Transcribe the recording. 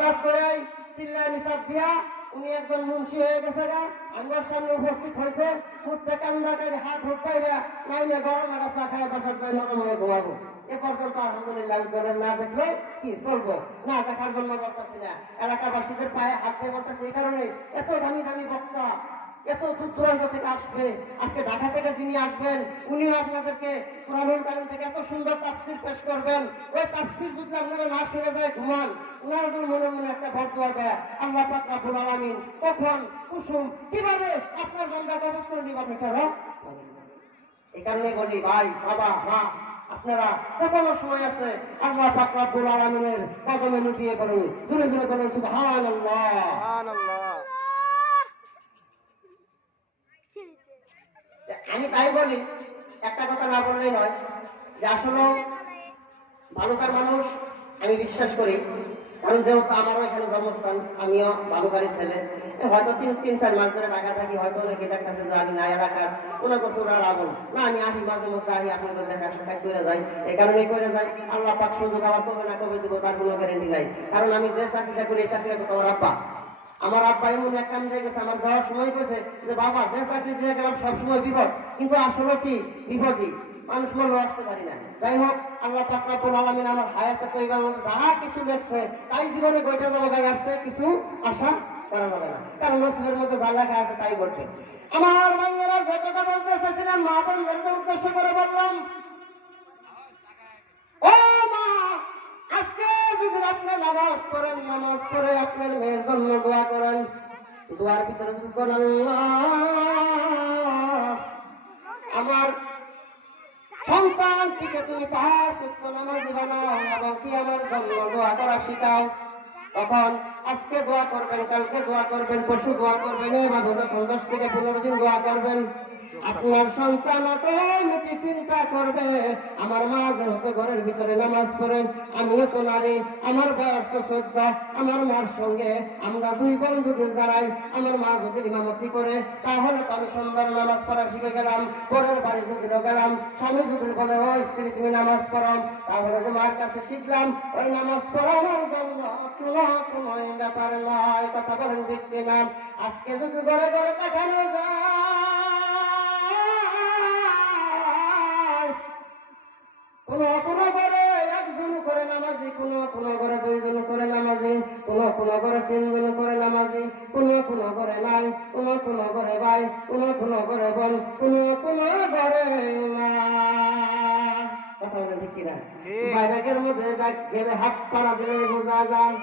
হঠাৎ করে চিল্লায় নিষাদ দিয়া উনি একজন মুন্সি হয়ে গেছে গা, আমার সামনে উপস্থিত হয়েছে, উঠতে কান্দা করে হাত হুটপাইরা নাইলে গরম একটা চা খায় বাসার যায় নরম হয়ে ঘুমাবো। এ পর্যন্ত আলহামদুলিল্লাহ দলের না দেখলে কি চলবো, না দেখার জন্য বলতেছি না, এলাকাবাসীদের পায়ে হাত দিয়ে বলতেছি। এই কারণে এত দামি দামি বক্তা এত দূর দূরান্ত থেকে আসবে, আজকে ঢাকা থেকে যিনি আসবেন উনিও আপনাদেরকে কোরআনুল কারীম থেকে এত সুন্দর তাফসীর পেশ করবেন। ওই তাফসীর যদি আপনারা না শুনে যায় ঘুমান, ওনাদের মনে মনে একটা বদদুয়া দেয়, আল্লাহ পাক রব্বুল আলামিন কখন কুসুম কিভাবে আপনার বান্দা কবজ করে নিবেন এটা এই কারণে বলি ভাই বাবা মা আপনারা এখনো সময় আছে, আল্লাহ পাক রব্বুল আলামিনের কদমে লুটিয়ে পড়ুন, জোরে জোরে বলুন সুবহানাল্লাহ সুবহানাল্লাহ। আমি তাই বলি, একটা কথা না বললেই নয় যে আসলে বালুকার মানুষ আমি বিশ্বাস করি, কারণ যেহেতু আমারও এখানে জন্মস্থান, আমিও বালুকারই ছেলে। হয়তো 3-4 মাস ধরে ঢাকা থাকি, হয়তো অনেকে দেখতেছে যে আমি না এলাকার ওনা করছে ওরা রাবণ না, আমি আসি মাঝে মধ্যে আহি আপনাদের দেখা সাক্ষাৎ করে যাই। এই কারণেই করে যাই, আল্লাহ পাক সুযোগ আবার কবে না কবে দেবো তার কোনো গ্যারেন্টি নাই। কারণ আমি যে চাকরিটা করি এই চাকরিটা করতে আমার আব্বা এমন এক কাম দিয়ে গেছে, আমার যাওয়ার সময় কইছে যে বাবা যে চাকরি দিয়ে গেলাম সবসময় বিপদ, কিন্তু আসলে কি বিপদই, মানুষ মনে আসতে পারি না। যাই হোক, আল্লাহ পাক রব্বুল আলামিন আমার হায়াতে তৈবার মধ্যে যা কিছু লেখছে তাই জীবনে গইটা যাবো, গায়ে আসতে কিছু আশা করা যাবে না, কারণ নসিবের মধ্যে যা লেখা আছে তাই ঘটবে। আমার ভাইয়েরা যে কথা বলতে চাইছিলাম মা বোনদেরকে উদ্দেশ্য করে বললাম, ও মা আজকে যদি আপনি নামাজ পড়েন, নামাজ পড়ে আপনার মেয়ের জন্য দোয়া করেন, দোয়ার ভিতরে যদি বলেন আমার সন্তানটিকে তুমি 5 ওয়াক্ত নামাজি বানাও এবং কি আমার জন্য দোয়া করা শিখাও, তখন আজকে দোয়া করবেন, কালকে দোয়া করবেন, পরশু দোয়া করবেন, এভাবে যখন 10 থেকে 15 দিন দোয়া করবেন, আপনার সন্তান অটোমেটিক চিন্তা করবে আমার মা যেহেতু ঘরের ভিতরে নামাজ পড়েন, আমিও তো নারী, আমার বয়স তো 14, আমার মার সঙ্গে আমরা 2 বোন যদি দাঁড়াই, আমার মা যদি ইমামতি করে তাহলে তো আমি সুন্দর নামাজ পড়া শিখে গেলাম। পরের বাড়ি যদি গেলাম, স্বামী যদি বলে ও স্ত্রী তুমি নামাজ পড়াম, তাহলে যে মার কাছে শিখলাম ওই নামাজ পড়ানোর জন্য কোনো ব্যাপার নয়। কথা বলেন ঠিক কিনা? আজকে যদি ঘরে ঘরে দেখানো যায়, কোনো ঘরে 1 জন করে নামাজি, কোনো ঘরে 2 জন করে নামাজি, কোনো ঘরে 3 জন করে নামাজি, কোনো ঘরে নাই, কোনো ঘরে ভাই, কোনো ঘরে বোন, কোনো ঘরে মা। কথা বলে ঠিক কিনা? বাইরের মধ্যে গেলে হাত পাড়া দিলে বোঝা যায়